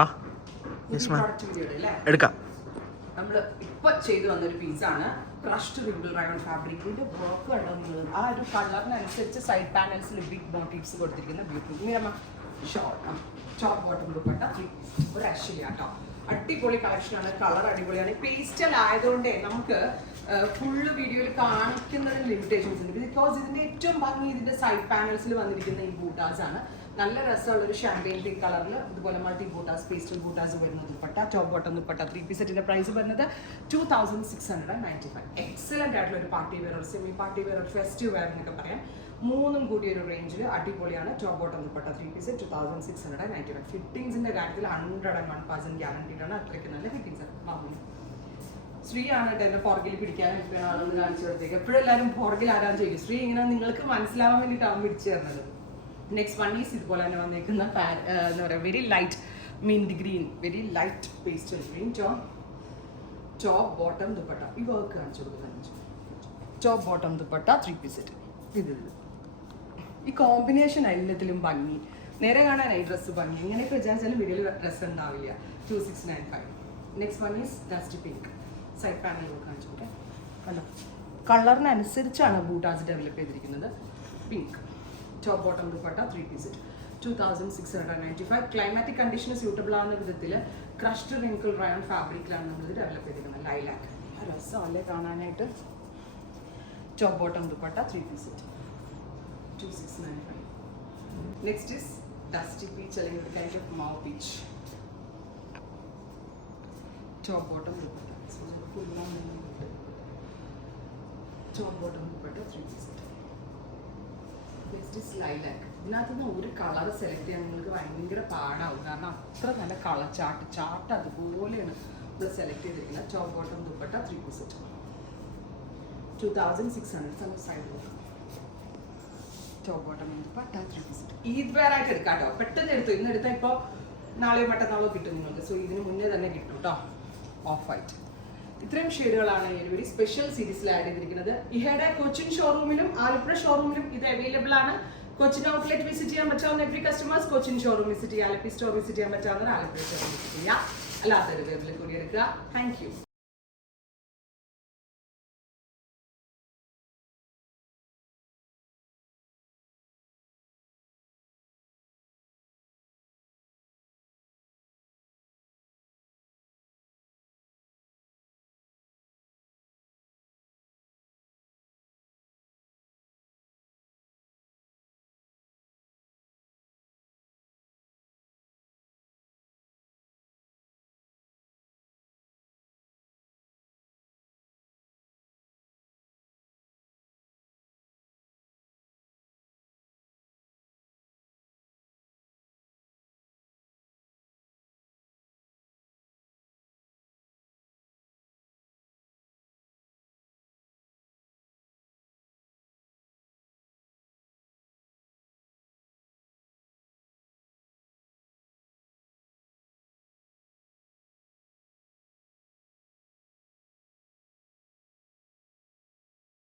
ആ എടുക്കാം. നമ്മൾ ഇപ്പൊ ചെയ്തു വന്നൊരു പീസാണ് ക്രഷ്ഡ് റിബിൾ റയോൺ ഫാബ്രിക്കിന്റെ വർക്ക് കണ്ടോ നിങ്ങൾ? ആ ഒരു കളറിനനുസരിച്ച് സൈഡ് പാനൽസിൽ ബിഗ് മോട്ടീവ്സ് കൊടുത്തിരിക്കുന്ന ബ്യൂട്ടിഫുൾ ചോപ്പ് ബോട്ടം ദുപ്പട്ട ഒരു രക്ഷയില്ല കേട്ടോ. അടിപൊളി കളക്ഷനാണ്, കളർ അടിപൊളിയാണ്. പേസ്റ്റൽ ആയതുകൊണ്ടേ നമുക്ക് ഫുള്ള് വീഡിയോയിൽ കാണിക്കുന്നതിന് ലിമിറ്റേഷൻസ് ഉണ്ട്. ബിക്കോസ് ഇതിന്റെ ഏറ്റവും ഭംഗി ഇതിന്റെ സൈഡ് പാനൽസിൽ വന്നിരിക്കുന്ന ഈ ബൂട്ടാസ് ആണ്. നല്ല രസമുള്ള ഒരു ഷാമ്പെയിൻ പിങ്ക് കളറിൽ ഇതുപോലെ മൾട്ടി ബൂട്ടാസ് പേസ്റ്റൽ ബൂട്ടാസ് വരുന്ന ദുപ്പട്ട, ടോപ്പ് ബോട്ടം ദുപ്പട്ട 3 സെറ്റിന്റെ പ്രൈസ് വരുന്നത് 2695. എക്സലന്റ് ആയിട്ടുള്ള ഒരു പാർട്ടി വെയർ, ഒരു സെമി പാർട്ടി വെയർ, ഒരു ഫെസ്റ്റീവ് വെയർ എന്നൊക്കെ പറയാം. മൂന്നും കൂടിയ ഒരു റേഞ്ചിൽ അടിപൊളിയാണ്. Top bottom dupatta 3 set 2695. ഫിറ്റിംഗ്സിന്റെ കാര്യത്തിൽ 101% ഗ്യാരണ്ടീഡ് ആണ്. അത്രയ്ക്ക് നല്ല ഫിറ്റിംഗ്സ് ആണ്. ശ്രീ ആണ് എന്നെ പുറകിൽ പിടിക്കാൻ ആളെന്ന് കാണിച്ചു കൊടുത്തേക്ക്. എപ്പോഴും എല്ലാവരും പുറകിൽ ആരാന്ന് ചോദിക്കും. ശ്രീ ഇങ്ങനെ നിങ്ങൾക്ക് മനസ്സിലാവാൻ വേണ്ടിയിട്ടാണ് പിടിച്ചു തരുന്നത്. നെക്സ്റ്റ് വൺ ഈസ് ഇതുപോലെ തന്നെ വന്നേക്കുന്ന എന്താ പറയുക, very light mint green, very light pastel green top bottom dupatta. ഈ വർക്ക് കാണിച്ചു കൊടുക്കുന്നത് ടോപ്പ് ബോട്ടം ദുപ്പട്ട 3 സെറ്റ്. ഇത് ഈ കോമ്പിനേഷൻ എല്ലാത്തിലും ഭംഗി, നേരെ കാണാനായി ഡ്രസ്സ് ഭംഗി. ഇങ്ങനെയൊക്കെ വിചാരിച്ചാലും വീഡിയോയിൽ ഡ്രസ്സ് ഉണ്ടാവില്ല. 2695. Next one is dusty pink. Side panel കാണിച്ചു കൊടുക്കാം. കണ്ടോ, കളറിനനുസരിച്ചാണ് ബൂട്ടാസ് ഡെവലപ്പ് ചെയ്തിരിക്കുന്നത്. Pink top bottom dupatta 3 set 2695. Climatic കണ്ടീഷന് സ്യൂട്ടബിൾ ആവുന്ന വിധത്തിൽ ക്രഷ്ഡ് റിങ്കിൾ റയോൺ ഫാബ്രിക്കിലാണ് നമ്മളിത് ഡെവലപ്പ് ചെയ്തിരിക്കുന്നത്. ലൈലാക്ക് രസമല്ലേ കാണാനായിട്ട്. Top bottom dupatta 3 set 2695. Next is dusty peach അല്ലെങ്കിൽ ഒരു കൈൻഡ് ഓഫ് മാവ് peach. Top bottom dupatta top bottom dupatta 3 set. Next is lilac. ഇതിനകത്ത് നിന്ന് ഒരു കളർ സെലക്ട് ചെയ്യാൻ നിങ്ങൾക്ക് ഭയങ്കര പാടാവും, കാരണം അത്ര നല്ല കളർ ചാട്ട് അതുപോലെയാണ് നമ്മൾ സെലക്ട് ചെയ്തിരിക്കുന്നത്. Top bottom dupatta 3 set 2600. Side നോക്കാം. Top bottom dupatta 3 set. Eid wear ആയിട്ട് എടുക്കാം കേട്ടോ. പെട്ടെന്ന് എടുത്തു, ഇന്ന് എടുത്താൽ ഇപ്പോൾ നാളെയോ മറ്റന്നാളോ കിട്ടും നിങ്ങൾക്ക്. സോ ഇതിന് മുന്നേ തന്നെ കിട്ടും കേട്ടോ. Of white. ഇത്രയും ഷെയ്ഡുകളാണ് ഈ ഒരു സ്പെഷ്യൽ സീരീസിൽ ആഡ് ചെയ്തിരിക്കുന്നത്. ഇഹയുടെ കൊച്ചിൻ ഷോറൂമിലും ആലപ്പുഴ ഷോറൂമിലും ഇത് അവൈലബിൾ ആണ്. കൊച്ചിൻ ഔട്ട്ലെറ്റ് വിസിറ്റ് ചെയ്യാൻ പറ്റാവുന്ന every customers Cochin showroom visit ചെയ്യുക, ആലപ്പി സ്റ്റോർ വിസിറ്റ് ചെയ്യാൻ പറ്റാവുന്ന ആലപ്പുഴ സ്റ്റോർ വിസിറ്റ് ചെയ്യുക. അല്ലാത്തൊരു വെബിൽ കൂടി എടുക്കുക. Thank you.